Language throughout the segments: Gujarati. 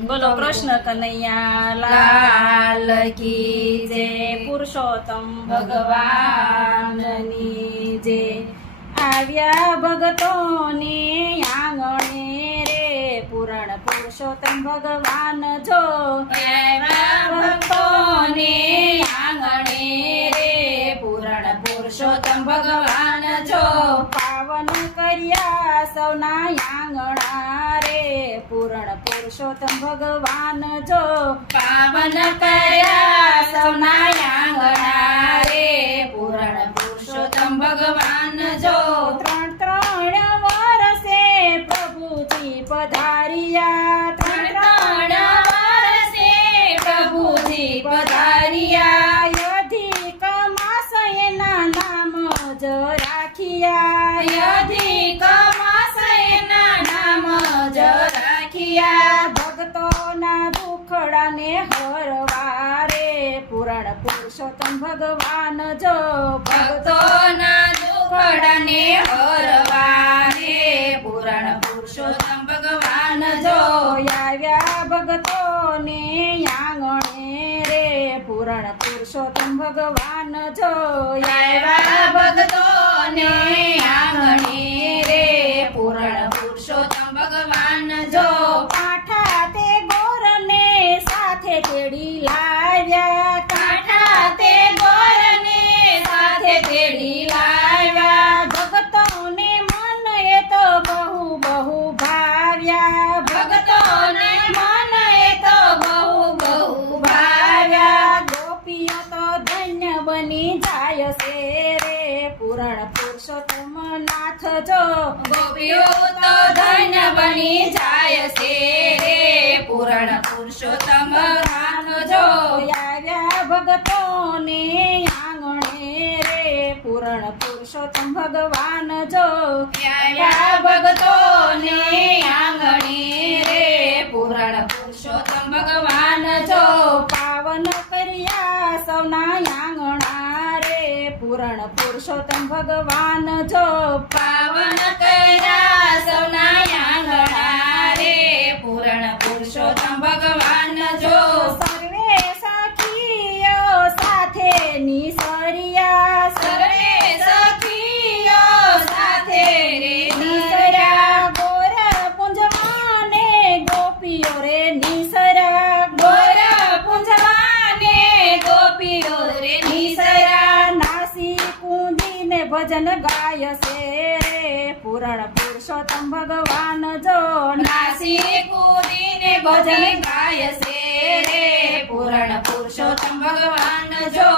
બોલો કૃષ્ણ કનૈયા લાલ કી જે જય. પુરુષોત્તમ ભગવાનની જે આવ્યા ભગતોની આંગણે રે પૂરણ પુરુષોત્તમ ભગવાન જો એવા ભક્તોને આંગણે રે પૂરણ પુરુષોત્તમ ભગવાન જો પાવન કર્યા સૌના આંગણા રે પૂરણ પુરુષોત્તમ ભગવાન જો પાવન કર્યા સૌના આંગણા રે પૂરણ પુરુષોત્તમ ભગવાન જો ત્રણ ત્રણ વર્ષે પ્રભુજી પધાર્યા ત્રણ વર્ષે પ્રભુજી પધાર્યા અધિક માસ એના નામ જ રાખ્યા અધિક માસ એના નામ જ રાખ્યા ભક્તોના દુખડાને હરવા રે પૂરણ પુરુષોત્તમ ભગવાન જો ભક્તોના દુખડાને હરવા રે પૂરણ પુરુષોત્તમ ભગવાન જો આવ્યા ભક્તોને આંગણે રે પૂરણ પુરુષોત્તમ ભગવાન જો આવ્યા ભક્તોને આંગણે રે પૂરણ પુરુષોત્તમ ભગવાન જો કાંઠા તે ગોરને સાથે તેડી લાવ્યા કાંઠા તે ગોરને સાથે તેડી લાવ્યા ભક્તોને મન એ તો બહુ બહુ ભાવ્યા ભક્તોને મન એ તો બહુ બહુ ભાવ્યા ગોપીઓ તો ધન્ય બની જાય છે રે પૂરણ પુરુષોત્તમ નાથ જો ગોપીઓ તો ધન્ય બની જાય છે રે પૂરણ પુરુષોત્તમ ભગવાન જો આવ્યા ભક્તોને આંગણે રે પૂરણ પુરુષોત્તમ ભગવાન જો આવ્યા ભક્તોને આંગણે રે પૂરણ પુરુષોત્તમ ભગવાન જો પાવન કર્યા સૌના આંગણા રે પૂરણ પુરુષોત્તમ ભગવાન જો પાવન કર્યા સૌના આંગણા રે પૂરણ પુરુષોત્તમ ભગવાન જો સર્વે સખીઓ સાથે નિસર્યા સર્વે સખીઓ સાથે રે નિસર્યા ગોર પુંજવાને ગોપીઓ રે નિસર્યા ગોર પુંજવાને ગોપીઓ રે નિસર્યા નાસી કુંદીને ભજન ગાય છે રે પૂરણ પુરુષોત્તમ ભગવાન જો નાસી કૂદીને ભજન ગાય છે રે પૂરણ પુરુષોત્તમ ભગવાન જો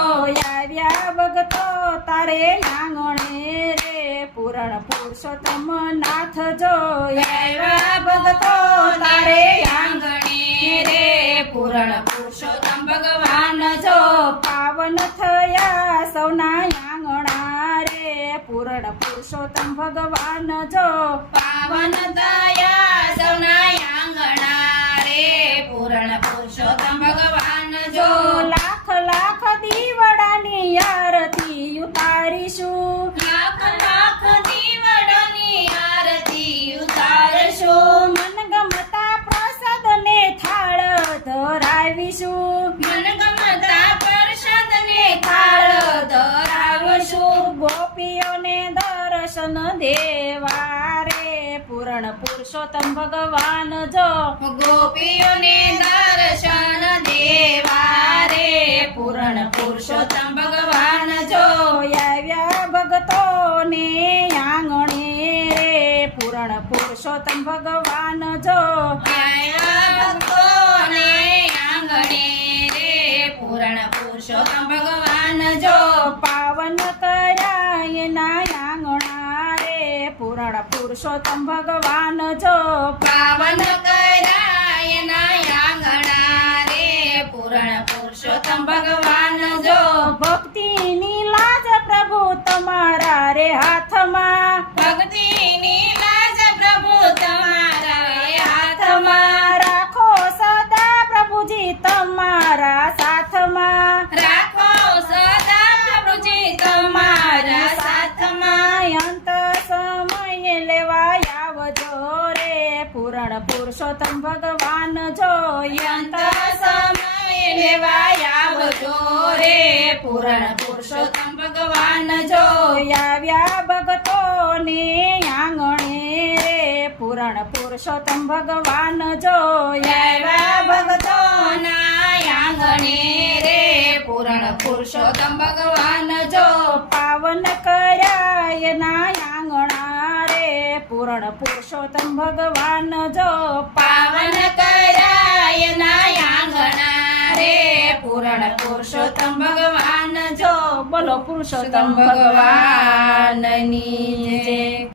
આવ્યા ભગતો તારે આંગણે રે પૂરણ પુરુષોત્તમ નાથ જો આવ્યા ભક્તો તારે આંગણે રે પૂરણ પુરુષોત્તમ ભગવાન જો પાવન થયા સૌના આંગણા રે પૂરણ પુરુષોત્તમ ભગવાન જો પાવન દયા સૌના આંગણા રે પૂરણ પુરુષોત્તમ ભગવાન જો લાખ લાખ દીવડાની આરતી ઉતારીશું લાખ લાખ દીવડાની આરતી ઉતારશું મનગમતા પ્રસાદને થાળ ધરાવીશું મનગમતા પ્રસાદને થાળ ધરાવશું ગોપીઓને દર્શન દેવા રે પૂરણ પુરુષોત્તમ ભગવાન જો ગોપીઓને દર્શન દેવા રે પૂરણ પુરુષોત્તમ ભગવાન જો આવ્યા ભક્તોને આંગણે રે પૂરણ પુરુષોત્તમ ભગવાન જો આવ્યા ભક્તોને આંગણે રે પૂરણ પુરુષોત્તમ ભગવાન જો પાવન કર્યા એના આંગણા રે પૂરણ પુરુષોત્તમ ભગવાન જો પાવન કર્યા એના આંગણા રે પૂરણ પુરુષોત્તમ ભગવાન જો ભક્તિની લાજ પ્રભુ તમારા રે હાથમાં ભક્તિની લાજ પ્રભુ તમારા હાથમાં રાખો સદા પ્રભુજી તમારા સાથમાં રાખો સદા પ્રભુજી તમારા સાથમાં અંત સમય લેવા આવજો રે પૂરણ પુરુષોત્તમ ભગવાન જો પૂરણ પુરુષોત્તમ ભગવાન જો આવ્યા ભગતોને આંગણે રે પૂરણ પુરુષોત્તમ ભગવાન જો આવ્યા ભક્તોના આંગણે રે પૂરણ પુરુષોત્તમ ભગવાન જો પાવન કર્યા એના આંગણા રે પૂરણ પુરુષોત્તમ ભગવાન જો પાવન કરાયના આંગણા રે પૂરણ પુરુષોત્તમ ભગવાન જો બોલો પુરુષોત્તમ પુરુષોત્તમ ભગવાનની જય.